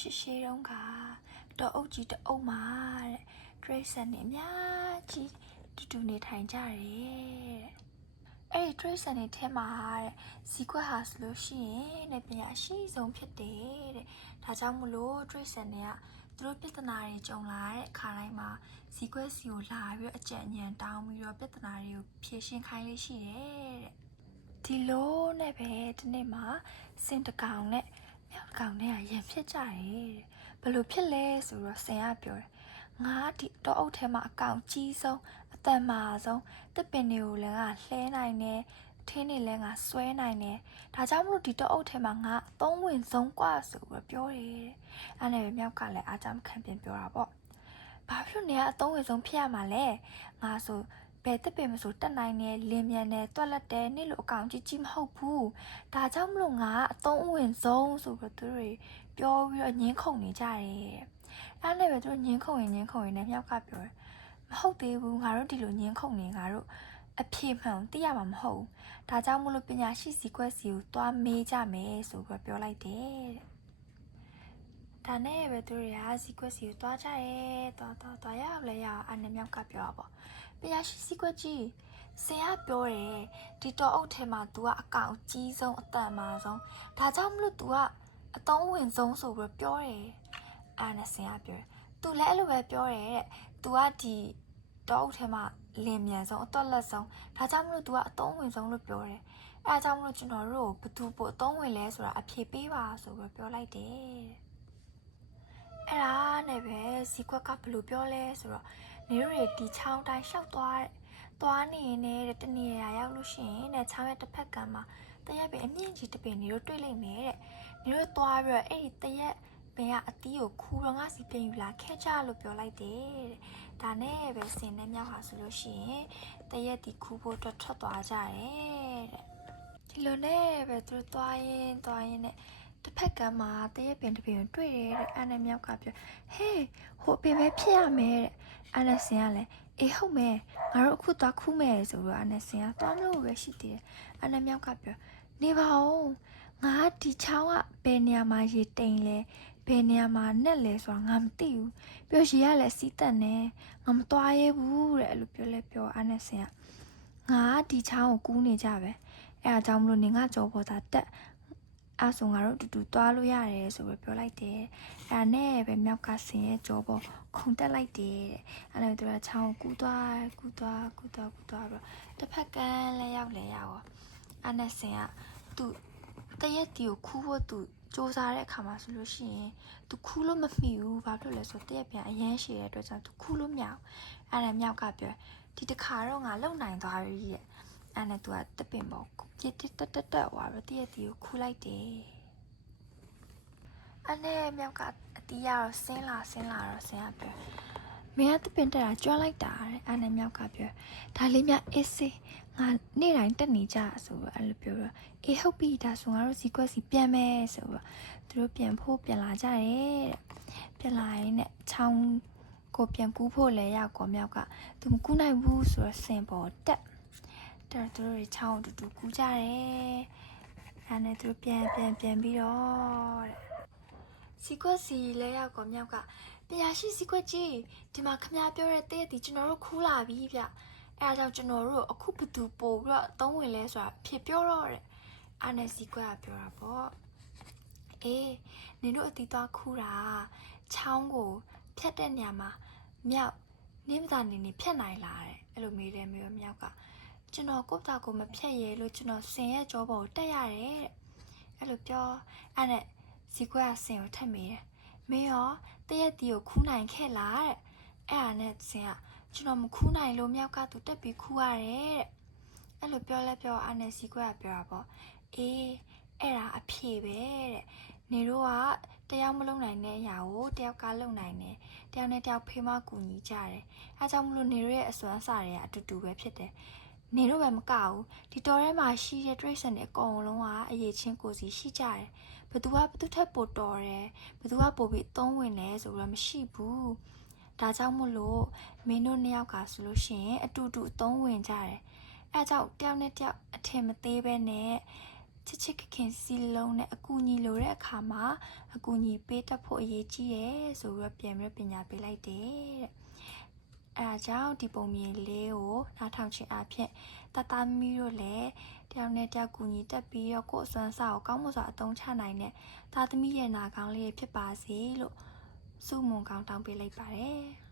ရှိတုန်းကတော့အုပ်ကြီးတအုပ်မှာတဲ့တရိတ်ဆန်နေအများကြီးတူနေထိုင်ကြတယ်တဲ့အဲ့ဒီတရိတ်ဆန်နေထဲမှာတဲ့ဇီကွက်ဟာဆိုလို့ရှိရင်တဲ့ပညာရှိဆုံးဖြစ်တယ်တဲ့ဒါကြောင့်မလို့တရိတ်ဆန်တွေကသူတို့ပြဿနာတွေကြုံလာတဲ့အခါတိုင်းမှာဇီကွက်စီကိုလာပြီးအကြံဉာဏ်တောင်းပြီးတော့ပြဿနာတွေကိုဖြေရှင်းခိုင်းလေးရှိတယ်တဲ့ဒီလိုနဲ့ပဲဒီနေ့မှာစင်တကောင်နဲ့မြောက်ကောင်နဲ့ရန်ဖြစ်ကြတယ်ဘယ်လိုဖြစ်လဲဆိုတော့ဆင်ကပြောတယ်ငါဒီတော့အုပ်ထဲမှာအကောင်ကြီးဆုံးအတန်မာဆုံးတစ်ပင်တွေကိုလည်းငါလှဲနိုင်တယ်ထင်းတွေလည်းငါဆွဲနိုင်တယ်ဒါကြောင့်မလို့ဒီတော့အုပ်ထဲမှာငါအသုံးဝင်ဆုံးกว่าဆိုပြီးပြောတယ်အဲ့နဲ့မြောက်ကလည်းအားကြောင့်ခံပြင်ပြောတာပေါ့ဘာဖြစ်နေကအသုံးဝင်ဆုံးဖြစ်ရမှာလဲငါဆိုဘယ်တစ်ပင်မဆိုတက်နိုင်တယ်လင်းမြန်တယ်တွက်လက်တယ်နေ့လိုအကောင်ကြီးမဟုတ်ဘူးဒါကြောင့်မလို့ငါအသုံးဝင်ဆုံးဆိုပြီးသူတွေပြောပြီးတော့ညင်းခုန်နေကြတယ်အဲ့နဲ့ပဲသူတို့ညင်းခုန်ရင်နဲ့မြောက်ကပြောတယ်မဟုတ်သေးဘူးငါတို့ဒီလိုညင်းခုန်နေငါတို့အဖြေမှန်သိရမှာမဟုတ်ဘူးဒါကြောင့်မလို့ပညာရှိစီကွက်စီကိုသွားမေးကြမယ်ဆိုပြီးပြောလိုက်တယ်တဲ့ဒါနဲ့ပဲသူတွေကစီကွက်စီကိုသွားကြတယ်သွားရောက်လဲရအောင်အဲ့နဲ့မြောက်ကပြောတာပေါ့ပညာရှိစီကွက်ကြီးဆင်ကပြောတယ်ဒီတော့အုပ်ထဲမှာ तू ကအကောင်အကြီးဆုံးအတန်မာဆုံးဒါကြောင့်မလို့ तू ကအသုံးဝင်ဆုံးဆိုပြီးပြောတယ်အဲ့နဲ့ဆင်ကပြောတယ် तू လည်းအဲ့လိုပဲပြောတယ်တဲ့ तू ကဒီတော့အုပ်ထဲမှာလင်းမြန်ဆုံးအတော့လက်ဆုံးဒါကြောင့်မလို့ तू ကအသုံးဝင်ဆုံးလို့ပြောတယ်အဲ့ဒါကြောင့်မလို့ကျွန်တော်တို့ကိုဘသူပို့အသုံးဝင်လဲဆိုတာအဖြေပေးပါဆိုပြီးပြောလိုက်တယ်အဲ့ဒါနဲ့ပဲစီကွက်ကဘယ်လိုပြောလဲဆိုတော့နေတို့တွေဒီချောင်းတိုင်းရှောက်သွားနေနေတဲ့တနေရာရောက်လို့ရှိရင်တဲ့ချောင်းရဲ့တစ်ဖက်ကမှာတရက်ပင်အမြင့်ကြီးတစ်ပင်နေတို့တွေ့လိမ့်မယ်တဲ့နေတို့သွားပြီးတော့အဲ့ဒီတရက်ပင်ကအတီးကိုခူတော့ငါစီပြင်ယူလာခဲ့ကြလို့ပြောလိုက်တယ်တဲ့ဒါနဲ့ပဲစင်နဲ့မြောက်ဟာဆိုလို့ရှိရင်တရက်ဒီခူဖို့အတွက်ထွက်သွားကြတယ်တဲ့ဒီလိုနဲ့ပဲသူတို့သွားရင်နဲ့တစ်ဖက်ကမှာတရက်ပင်တစ်ပင်ကိုတွေ့တယ်တဲ့အဲ့နဲ့မြောက်ကပြောဟေးဟိုပင်ပဲဖြစ်ရမယ်တဲ့အဲ့နဲ့စင်ကလည်းအေးဟုတ်မယ်ငါတို့အခုသွားခူးမယ်ဆိုတော့အဲ့နဲ့စင်ကသွားမလို့ပဲရှိသေးတယ်အဲ့နဲ့မြောက်ကပြောနေပါဦးငါဒီချောင်းကဘယ်နေရာမှာရေတိမ်လဲဘယ်နေရာမှာနဲ့လဲဆိုတာငါမသိဘူးပြောရေကလည်းစီးတက်နေငါမသွားရဲဘူးတဲ့အဲ့လိုပြောလဲပြောအဲ့နဲ့စင်ကငါဒီချောင်းကိုကူးနေကြပဲအဲ့ဒါကြောင့်မလို့နေငါကြောပေါ်တာတက်အဲ့ဆိုငါတို့တူသွားလို့ရတယ်ဆိုပြီးပြောလိုက်တယ်အဲ့နဲ့ပဲမြောက်ကဆင်ရဲ့ကြောပေါ်ခုန်တက်လိုက်တယ်အဲ့လိုသူကချောင်းကူးသွားပြီးတော့တစ်ဖက်ကလည်းရောက်လဲရောက်အဲ့နဲ့ဆင်ကသူတရက်တီကိုခူးဖို့သူစူးစားတဲ့အခါမှာဆိုလို့ရှိရင်သူခူးလို့မမိဘူးဘာဖြစ်လို့လဲဆိုတော့တရက်ပြန်အရန်ရှည်တဲ့အတွက်ကြောင့်သူခူးလို့မရဘူးအဲ့ဒါမြောက်ကပြောဒီတစ်ခါတော့ငါလုံနိုင်သွားပြီတဲ့အဲ့နဲ့သူကတပင်ပေါ်ပြစ်တက်သွားပြီးတရက်တီကိုခူးလိုက်တယ်အဲ့နဲ့မြောက်ကအတီးရတော့ဆင်းလာတော့ဆင်းကပြောမင်းကတပင်တက်တာကြွလိုက်တာတဲ့အဲ့နဲ့မြောက်ကပြောဒါလေးမြအေးစေးငါနေ့တိုင်းတက်နေကြဆိုတော့အဲ့လိုပြောတော့အေးဟုတ်ပြီဒါဆိုငါတို့စီကွက်စီပြန်မယ်ဆိုတော့သူတို့ပြန်လာကြတယ်တဲ့ပြန်လာရင်နဲ့ချောင်းကိုပြန်ကူးဖို့လဲရောက်ကောမြောက်ကသူမကူးနိုင်ဘူးဆိုတော့ဆင်ပေါ်တက်သူတို့ချောင်းတူကူးကြတယ်အဲ့နဲ့သူတို့ပြန်ပြီးတော့တဲ့စီကွက်စီလဲရောက်ကောမြောက်ကပညာရှိစီကွက်ကြီးဒီမှာခမပြောတဲ့တဲ့တီကျွန်တော်တို့ခူးလာပြီဗျအဲဒါကြောင့်ကျွန်တော်တို့အခုဘသူပို့ပြီးတော့အသုံးဝင်လဲဆိုတာဖြစ်ပြောတော့တဲ့အာနယ်စီကွက်ကပြောတာပေါ့အေးနင်တို့အတီးသွားခူးတာချောင်းကိုဖြတ်တဲ့နေရာမှာမြောက်နင်းမသာနေဖြတ်နိုင်လားတဲ့အဲ့လိုမေးတယ်မြောက်ကကျွန်တော်ကိုယ့်တာကိုမဖြတ်ရဲလို့ကျွန်တော်ဆင်ရဲ့ကြောပေါ်ကိုတက်ရတယ်တဲ့အဲ့လိုပြောအဲ့နဲ့စီကွက်ကဆင်ကိုထပ်မေးတယ်မင်းရောတရက်တီကိုခူးနိုင်ခဲ့လားတဲ့အဲ့ဒါနဲ့ဆင်ကကျွန်တော်မခူးနိုင်လို့မြောက်ကသူတက်ပြီးခူးရတယ်တဲ့အဲ့လိုပြောလဲပြောအဲ့နဲ့စီကွက်ကပြောတာပေါ့အေးအဲ့ဒါအဖြေပဲတဲ့နေတို့ကတယောက်မလုံနိုင်တဲ့အရာကိုတယောက်ကလုံနိုင်တယ်တယောက်နဲ့တယောက်ဖေးမကူညီကြတယ်အဲကြောင့်မလို့နေတို့ရဲ့အစွမ်းအစတွေကအတူတူပဲဖြစ်တယ်နေတို့ပဲမကဘူးဒီတော်ထဲမှာရှိတဲ့ trace တွေအကုန်လုံးကအရေးချင်းကိုစီရှိကြတယ်ဘသူကဘသူထက်ပိုတော်တယ်ဘသူကပိုပြီးသုံးဝင်တယ်ဆိုတော့မရှိဘူးဒါကြောင့်မို့လို့မင်းတို့နှစ်ယောက်ကဆိုလို့ရှိရင်အတူတူသုံးဝင်ကြတယ်အဲကြောင့်တယောက်နဲ့တယောက်အထင်မသေးပဲနဲ့ ချစ်ချစ်ခင်စီလုံးနဲ့အကူအညီလိုတဲ့အခါမှာအကူအညီပေးတတ်ဖို့အရေးကြီးတယ်ဆိုပြီးတော့ပြန်ပြီးပညာပေးလိုက်တယ်တဲ့အဲဒါကြောင့်ဒီပုံမြင်လေးကိုနားထောင်ခြင်းအဖြစ်တသားမီတို့လည်းတယောက်နဲ့တယောက်ကူညီတက်ပြီးတော့ကိုယ်အစွမ်းစားကိုကောင်းမွန်စွာအသုံးချနိုင်တဲ့သားသမီးရဲ့နာကောင်းလေးဖြစ်ပါစေလို့ဆုမွန်ကောင်းတောင်းပေးလိုက်ပါတယ်